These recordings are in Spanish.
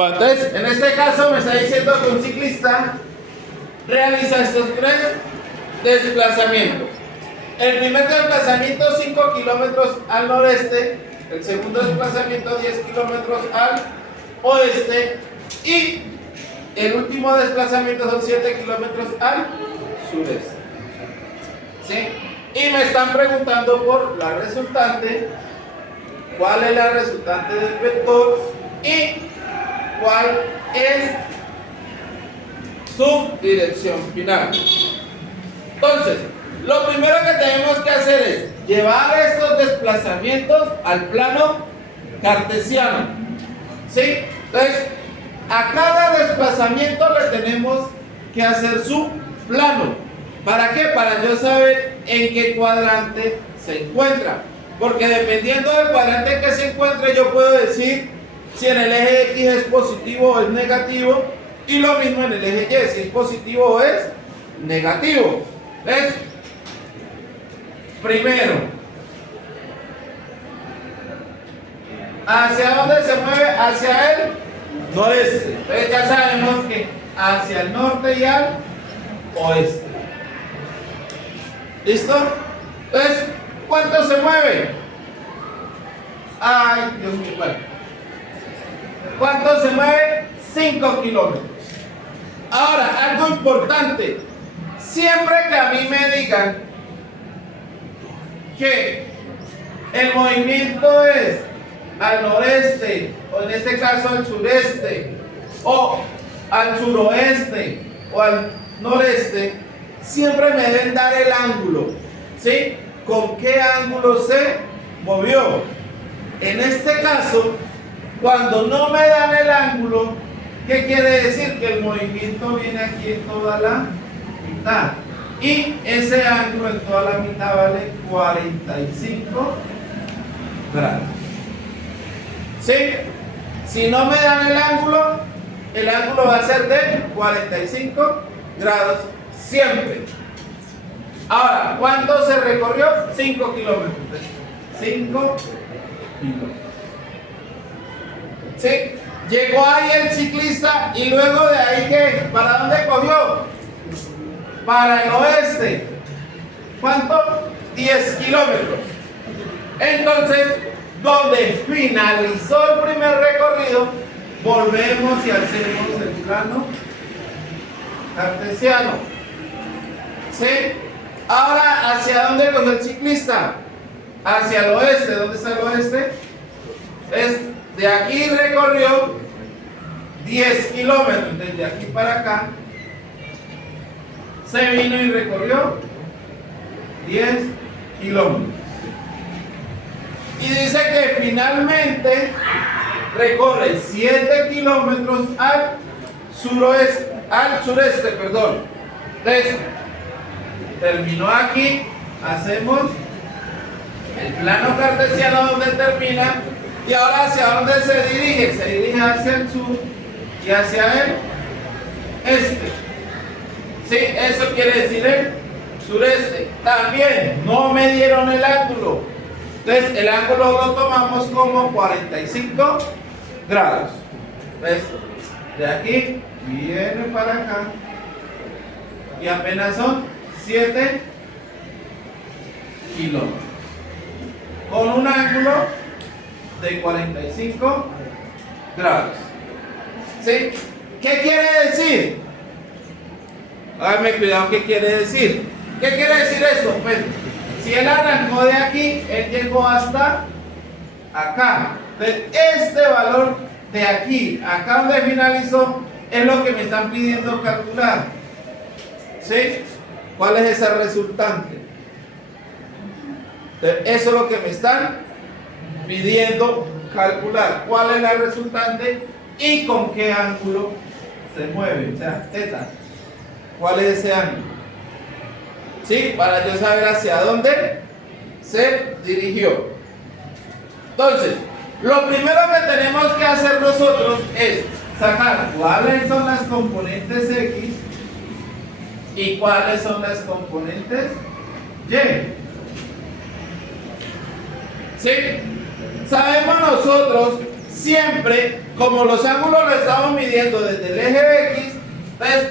Bueno, entonces, en este caso me está diciendo que un ciclista realiza estos 3 desplazamientos. El primer desplazamiento 5 kilómetros al noreste, el segundo desplazamiento 10 kilómetros al oeste y el último desplazamiento son 7 kilómetros al sureste. ¿Sí? Y me están preguntando por la resultante, cuál es la resultante del vector y cuál es su dirección final. Entonces, lo primero que tenemos que hacer es llevar estos desplazamientos al plano cartesiano. ¿Sí? Entonces, a cada desplazamiento le tenemos que hacer su plano. ¿Para qué? Para yo saber en qué cuadrante se encuentra. Porque dependiendo del cuadrante en que se encuentre, yo puedo decir si en el eje X es positivo o es negativo. Y lo mismo en el eje Y, si es positivo o es negativo. ¿Ves? Primero, ¿hacia dónde se mueve? Hacia el noreste. Entonces ya sabemos que hacia el norte y al oeste. ¿Listo? Entonces, ¿cuánto se mueve? Ay, Dios mío, bueno. ¿Cuánto se mueve? 5 kilómetros. Ahora, algo importante. Siempre que a mí me digan que el movimiento es al noreste, o en este caso al sureste, o al suroeste, o al noreste, siempre me deben dar el ángulo, ¿sí? ¿Con qué ángulo se movió? En este caso, cuando no me dan el ángulo, ¿qué quiere decir? Que el movimiento viene aquí en toda la mitad. Y ese ángulo en toda la mitad vale 45 grados. ¿Sí? Si no me dan el ángulo va a ser de 45 grados siempre. Ahora, ¿cuánto se recorrió? 5 kilómetros. 5 kilómetros. ¿Sí? Llegó ahí el ciclista y luego de ahí, ¿qué? ¿Para dónde cogió? Para el oeste. ¿Cuánto? 10 kilómetros. Entonces, donde finalizó el primer recorrido, volvemos y hacemos el plano cartesiano. ¿Sí? Ahora, ¿hacia dónde cogió el ciclista? Hacia el oeste. ¿Dónde está el oeste? De aquí recorrió 10 kilómetros. Desde aquí para acá se vino y recorrió 10 kilómetros. Y dice que finalmente recorre 7 kilómetros al sureste, perdón. Entonces, terminó aquí, hacemos el plano cartesiano donde termina, y ahora ¿hacia dónde se dirige? Se dirige hacia el sur y hacia el este. ¿Sí? Eso quiere decir el sureste. También no me dieron el ángulo. Entonces el ángulo lo tomamos como 45 grados. ¿Ves? De aquí viene para acá y apenas son 7 kilómetros. Con un ángulo de 45 grados. ¿Sí? ¿Qué quiere decir? Háganme cuidado, ¿qué quiere decir? ¿Qué quiere decir esto? Pues, si él arrancó de aquí, él llegó hasta acá. Entonces, este valor de aquí, acá donde finalizó, es lo que me están pidiendo calcular. ¿Sí? ¿Cuál es esa resultante? Entonces, eso es lo que me están pidiendo calcular. ¿Cuál es la resultante y con qué ángulo se mueve? O sea, θ. ¿Cuál es ese ángulo? ¿Sí? Para yo saber hacia dónde se dirigió. Entonces, lo primero que tenemos que hacer nosotros es sacar cuáles son las componentes X y cuáles son las componentes Y. ¿Sí? Sabemos nosotros siempre, como los ángulos los estamos midiendo desde el eje X, entonces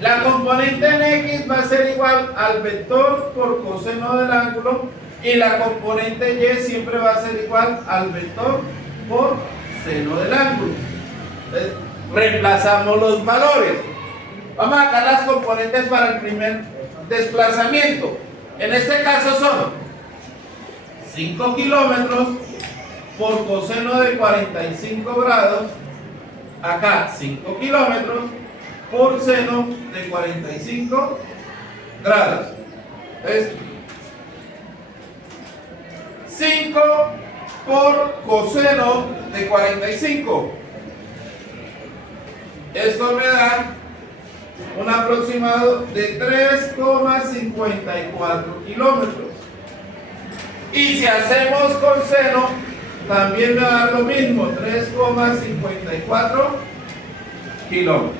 la componente en X va a ser igual al vector por coseno del ángulo y la componente Y siempre va a ser igual al vector por seno del ángulo. Entonces, reemplazamos los valores. Vamos a sacar las componentes para el primer desplazamiento. En este caso son 5 kilómetros por coseno de 45 grados. Acá 5 kilómetros por seno de 45 grados. Entonces, 5 por coseno de 45. Esto me da un aproximado de 3,54 kilómetros. Y si hacemos con seno, también me da lo mismo, 3,54 kilómetros.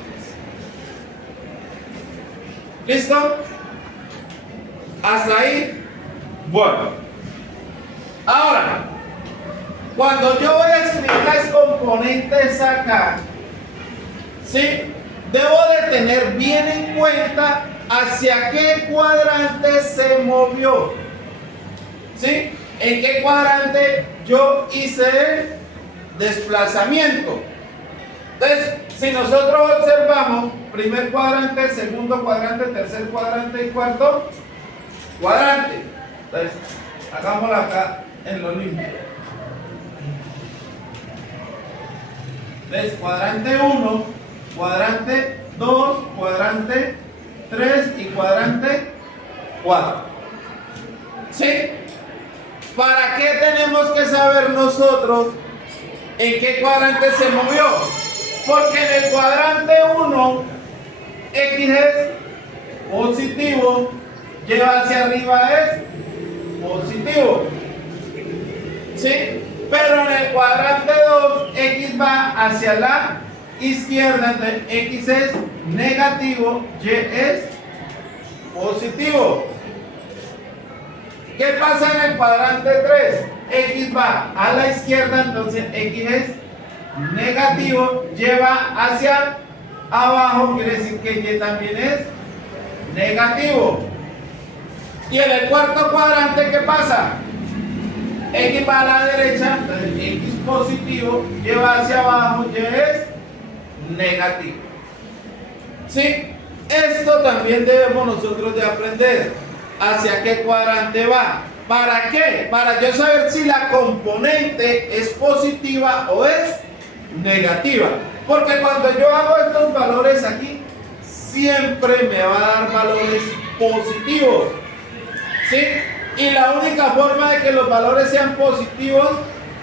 ¿Listo? ¿Hasta ahí? Bueno. Ahora, cuando yo voy a escribir las componentes acá, ¿sí? Debo de tener bien en cuenta hacia qué cuadrante se movió. ¿Sí? ¿En qué cuadrante yo hice el desplazamiento? Entonces, si nosotros observamos primer cuadrante, segundo cuadrante, tercer cuadrante y cuarto cuadrante. Entonces, hagámoslo acá en lo limpio. Entonces, cuadrante 1, cuadrante 2, cuadrante 3 y cuadrante 4. ¿Sí? ¿Para qué tenemos que saber nosotros en qué cuadrante se movió? Porque en el cuadrante 1, X es positivo, lleva hacia arriba es positivo. ¿Sí? Pero en el cuadrante 2, X va hacia la izquierda, entonces X es negativo, Y es positivo. ¿Qué pasa en el cuadrante 3? X va a la izquierda, entonces X es negativo, Y va hacia abajo, quiere decir que Y también es negativo. Y en el cuarto cuadrante, ¿qué pasa? X va a la derecha, entonces X positivo, Y va hacia abajo, Y es negativo. ¿Sí? Esto también debemos nosotros de aprender. ¿Hacia qué cuadrante va? ¿Para qué? Para yo saber si la componente es positiva o es negativa. Porque cuando yo hago estos valores aquí, siempre me va a dar valores positivos. ¿Sí? Y la única forma de que los valores sean positivos,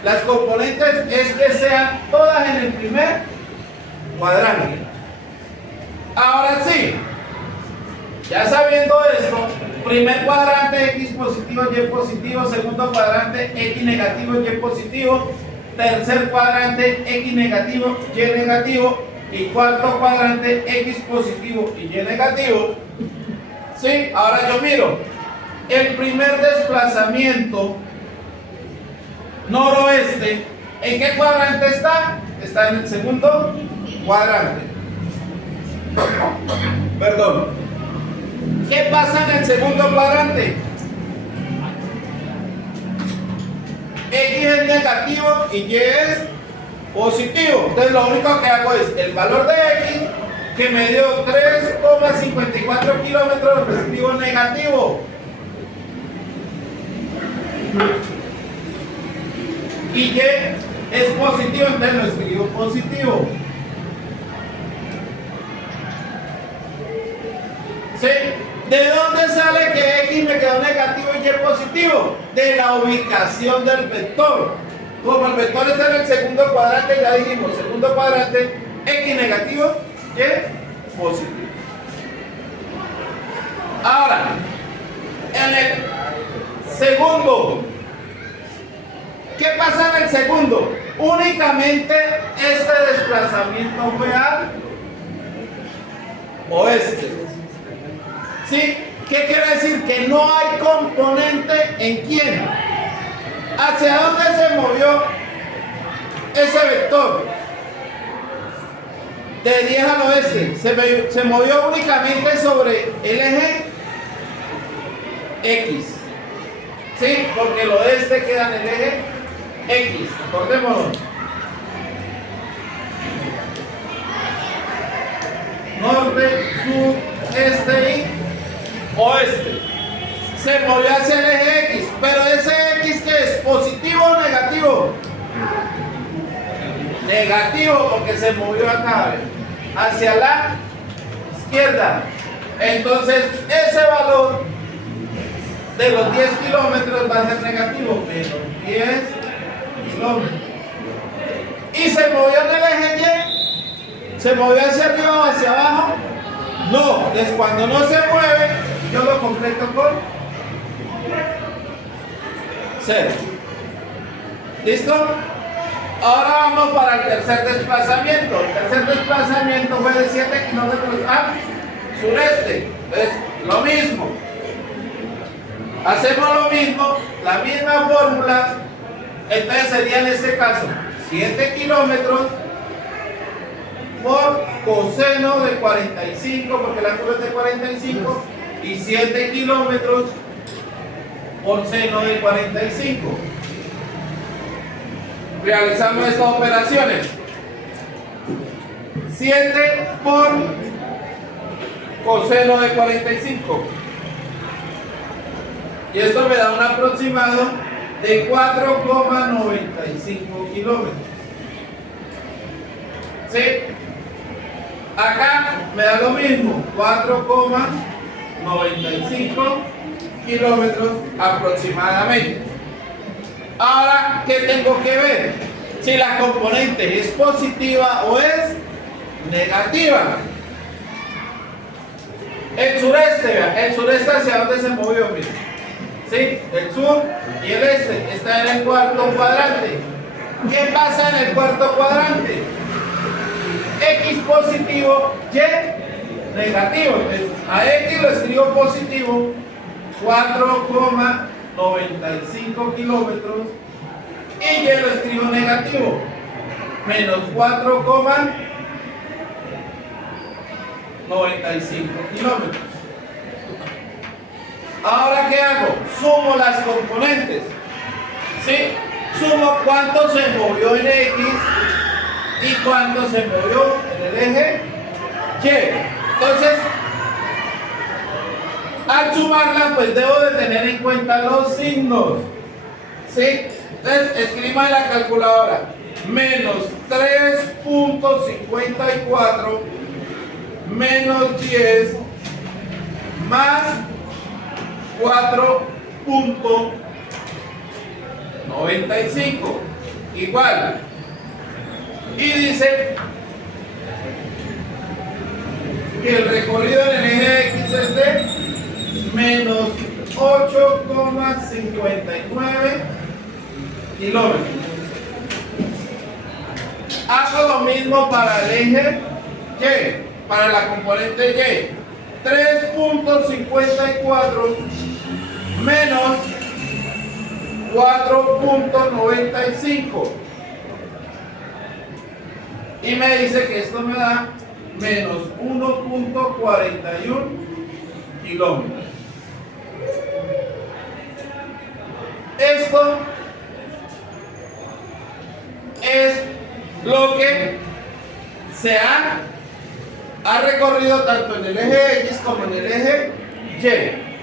las componentes, es que sean todas en el primer cuadrante. Ahora sí, ya sabiendo esto, primer cuadrante X positivo, Y positivo, segundo cuadrante X negativo, Y positivo, tercer cuadrante X negativo, Y negativo y cuarto cuadrante X positivo y Y negativo. ¿Sí? Ahora yo miro el primer desplazamiento noroeste. ¿En qué cuadrante está? Está en el segundo cuadrante. Perdón. ¿Qué pasa en el segundo cuadrante? X es negativo y Y es positivo. Entonces lo único que hago es el valor de X, que me dio 3,54 kilómetros, lo escribo negativo. Y Y es positivo, entonces lo escribo positivo. ¿Sí? ¿De dónde sale que X me quedó negativo y Y positivo? De la ubicación del vector. Como el vector está en el segundo cuadrante, ya dijimos, segundo cuadrante, X negativo, Y positivo. Ahora, en el segundo, ¿qué pasa en el segundo? Únicamente este desplazamiento fue al oeste. ¿Sí? ¿Qué quiere decir? Que no hay componente en quién. ¿Hacia dónde se movió ese vector de 10 al oeste se movió únicamente sobre el eje X. ¿Sí? Porque el oeste queda en el eje X. Acordémonos. Norte, sur, este y oeste. Se movió hacia el eje X, pero ese X, ¿qué es? ¿Positivo o negativo? Negativo, porque se movió acá, hacia la izquierda. Entonces, ese valor de los 10 kilómetros va a ser negativo, menos 10 kilómetros. ¿Y se movió en el eje Y? ¿Se movió hacia arriba o hacia abajo? No, entonces cuando no se mueve, yo lo completo con 0. ¿Listo? Ahora vamos para el tercer desplazamiento. El tercer desplazamiento fue de 7 kilómetros al sureste. Entonces, lo mismo. Hacemos lo mismo, la misma fórmula. Entonces sería en este caso 7 kilómetros por coseno de 45, porque la curva es de 45, y 7 kilómetros por seno de 45. Realizamos estas operaciones. 7 por coseno de 45. Y esto me da un aproximado de 4,95 kilómetros. ¿Sí? Acá me da lo mismo, 4,95 kilómetros aproximadamente. Ahora, ¿qué tengo que ver? Si la componente es positiva o es negativa. El sureste, vean, el sureste hacia dónde se movió, miren. ¿Sí? El sur y el este está en el cuarto cuadrante. ¿Qué pasa en el cuarto cuadrante? X positivo, Y negativo. Entonces, a X lo escribo positivo, 4,95 kilómetros, y Y lo escribo negativo, menos 4,95 kilómetros. Ahora, ¿qué hago? Sumo las componentes. ¿Sí? Sumo cuánto se movió en X y cuánto se movió en el eje Y. Entonces, al sumarla, pues debo de tener en cuenta los signos. ¿Sí? Entonces, escriba en la calculadora. Menos 3.54 menos 10 más 4,95 igual, y dice que el recorrido en el eje X es de menos 8,59 kilómetros. Hago lo mismo para el eje Y, para la componente Y. 3.54 menos 4,95, y me dice que esto me da menos 1,41 kilómetros. Esto es lo que se ha recorrido tanto en el eje X como en el eje Y.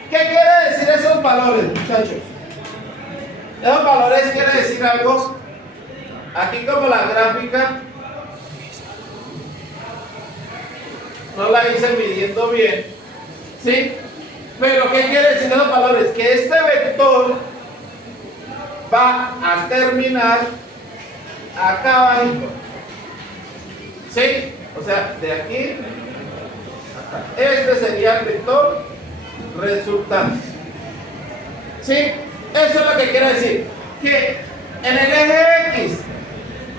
¿Qué quiere decir esos valores, muchachos? Esos valores quiere decir algo. Aquí, como la gráfica no la hice midiendo bien, ¿sí? Pero ¿qué quiere decir esos valores? Que este vector va a terminar acá abajo, ¿sí? O sea, de aquí acá. Este sería el vector resultante. ¿Sí? Eso es lo que quiere decir. Que en el eje X,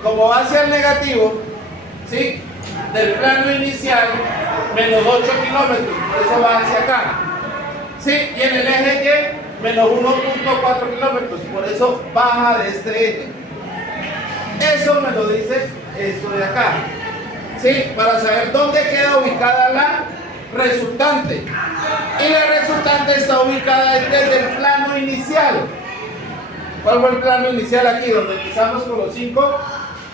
como va hacia el negativo, ¿sí?, del plano inicial, menos 8 kilómetros, por eso va hacia acá. ¿Sí? Y en el eje Y, menos 1,4 kilómetros, por eso baja de este eje. Eso me lo dice esto de acá. ¿Sí? Para saber dónde queda ubicada la resultante. Y la resultante está ubicada desde el plano inicial. ¿Cuál fue el plano inicial aquí? Donde empezamos con los 5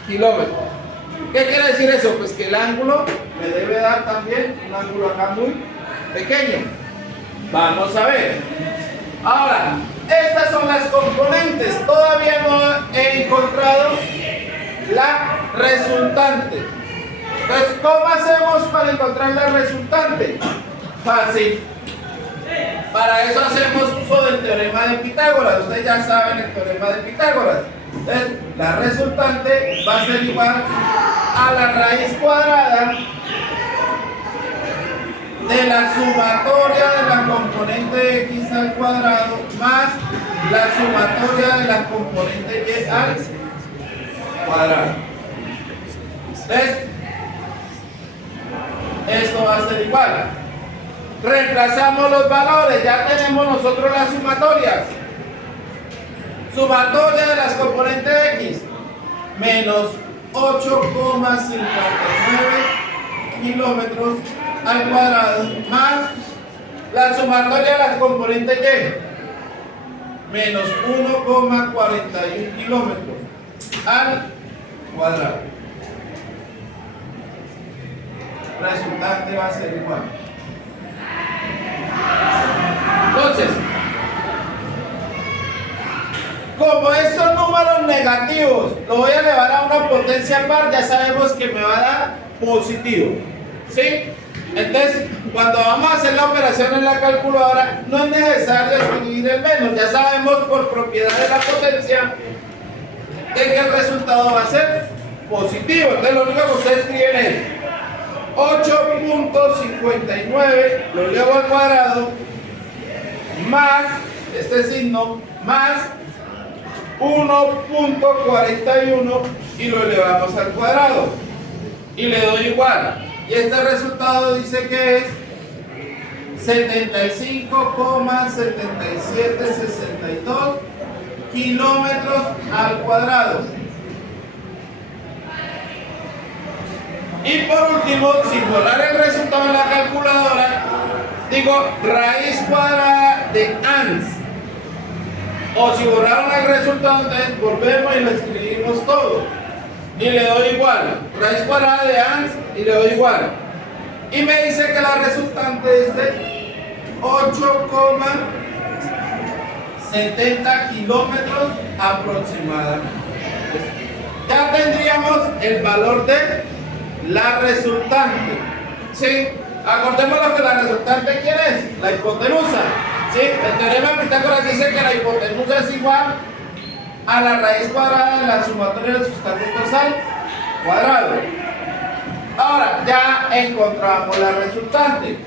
kilómetros. ¿Qué quiere decir eso? Pues que el ángulo me debe dar también un ángulo acá muy pequeño. Vamos a ver. Ahora, estas son las componentes. Todavía no he encontrado la resultante. Entonces, ¿cómo hacemos para encontrar la resultante? Fácil. Para eso hacemos uso del teorema de Pitágoras. Ustedes ya saben el teorema de Pitágoras. Entonces, la resultante va a ser igual a la raíz cuadrada de la sumatoria de la componente x al cuadrado más la sumatoria de la componente y al cuadrado. Entonces, esto va a ser igual. Reemplazamos los valores, ya tenemos nosotros las sumatorias. Sumatoria de las componentes x menos 8,59 kilómetros al cuadrado más la sumatoria de las componentes y menos 1,41 kilómetros al cuadrado. Resultante va a ser igual. Entonces, como estos números negativos lo voy a elevar a una potencia par, ya sabemos que me va a dar positivo. ¿Sí? Entonces, cuando vamos a hacer la operación en la calculadora, no es necesario escribir el menos. Ya sabemos por propiedad de la potencia que el resultado va a ser positivo. Entonces, lo único que ustedes escriben es 8,59, lo elevo al cuadrado, más este signo, más 1,41 y lo elevamos al cuadrado. Y le doy igual. Y este resultado dice que es 75,7762 kilómetros al cuadrado. Y por último, sin borrar el resultado en la calculadora, digo raíz cuadrada de ans. O si borraron el resultado, entonces volvemos y lo escribimos todo. Y le doy igual. Raíz cuadrada de ans y le doy igual. Y me dice que la resultante es de 8,70 kilómetros aproximadamente. Ya tendríamos el valor de la resultante. ¿Sí? Acordémonos que la resultante, ¿quién es? La hipotenusa. ¿Sí? El teorema de Pitágoras dice que la hipotenusa es igual a la raíz cuadrada de la sumatoria de sus catetos al cuadrado. Ahora ya encontramos la resultante.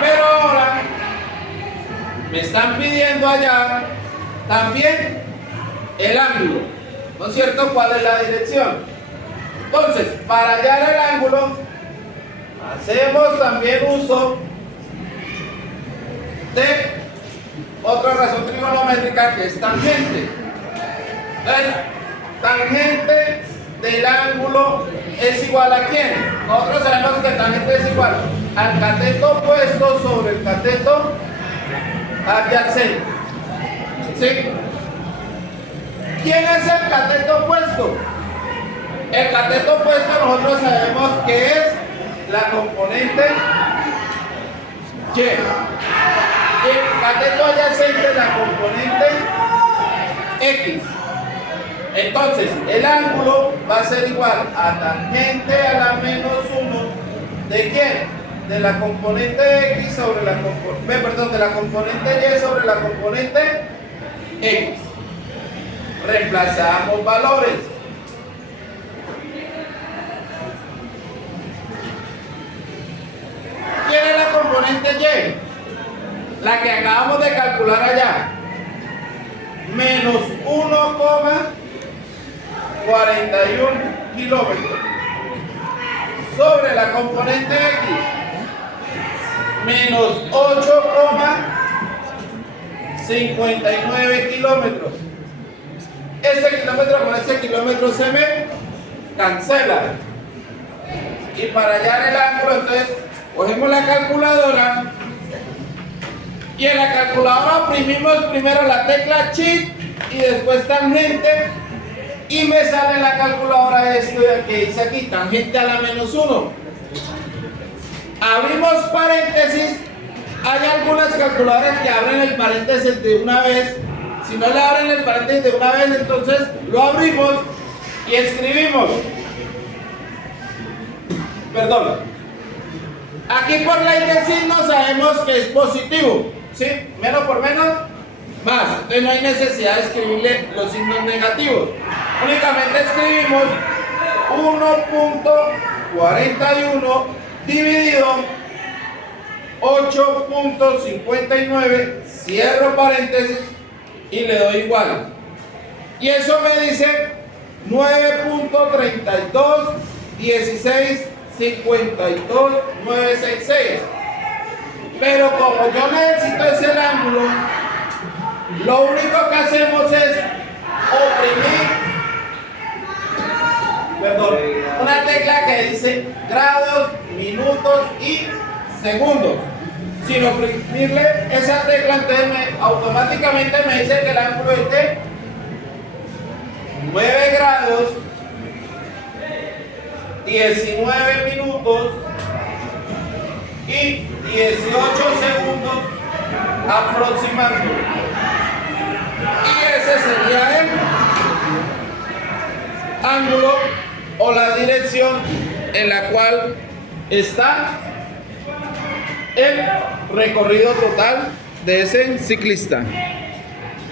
Pero ahora me están pidiendo allá también el ángulo. ¿No es cierto? ¿Cuál es la dirección? Entonces, para hallar el ángulo, hacemos también uso de otra razón trigonométrica que es tangente. Entonces, tangente del ángulo es igual a ¿quién? Nosotros sabemos que tangente es igual al cateto opuesto sobre el cateto adyacente. ¿Sí? ¿Quién es el cateto opuesto? El cateto opuesto nosotros sabemos que es la componente Y. El cateto adyacente es la componente X. Entonces, el ángulo va a ser igual a tangente a la menos 1 ¿de quién? De la componente X sobre la componente, de la componente Y sobre la componente X. Reemplazamos valores. ¿Quién es la componente Y? La que acabamos de calcular allá. Menos 1,41 kilómetros sobre la componente X menos 8,59 kilómetros. este kilómetro con este kilómetro se me cancela. Y para hallar el ángulo, entonces cogemos la calculadora y en la calculadora oprimimos primero la tecla Shift y después tangente y me sale en la calculadora esto que dice aquí, tangente a la -1. Abrimos paréntesis. Hay algunas calculadoras que abren el paréntesis de una vez. Si no le abren el paréntesis de una vez, entonces lo abrimos y escribimos. Perdón. Aquí por ley de signos sabemos que es positivo. ¿Sí? Menos por menos, más. Entonces no hay necesidad de escribirle los signos negativos. Únicamente escribimos 1.41 dividido 8.59, cierro paréntesis y le doy igual. Y eso me dice 9.32, 16, 52, 966. Pero como yo necesito ese ángulo, lo único que hacemos es oprimir, una tecla que dice grados, minutos y segundos. Sin oprimirle esa tecla, entonces automáticamente me dice que el ángulo es de 9 grados, 19 minutos y 18 segundos aproximando. Y ese sería el ángulo o la dirección en la cual está el recorrido total de ese ciclista.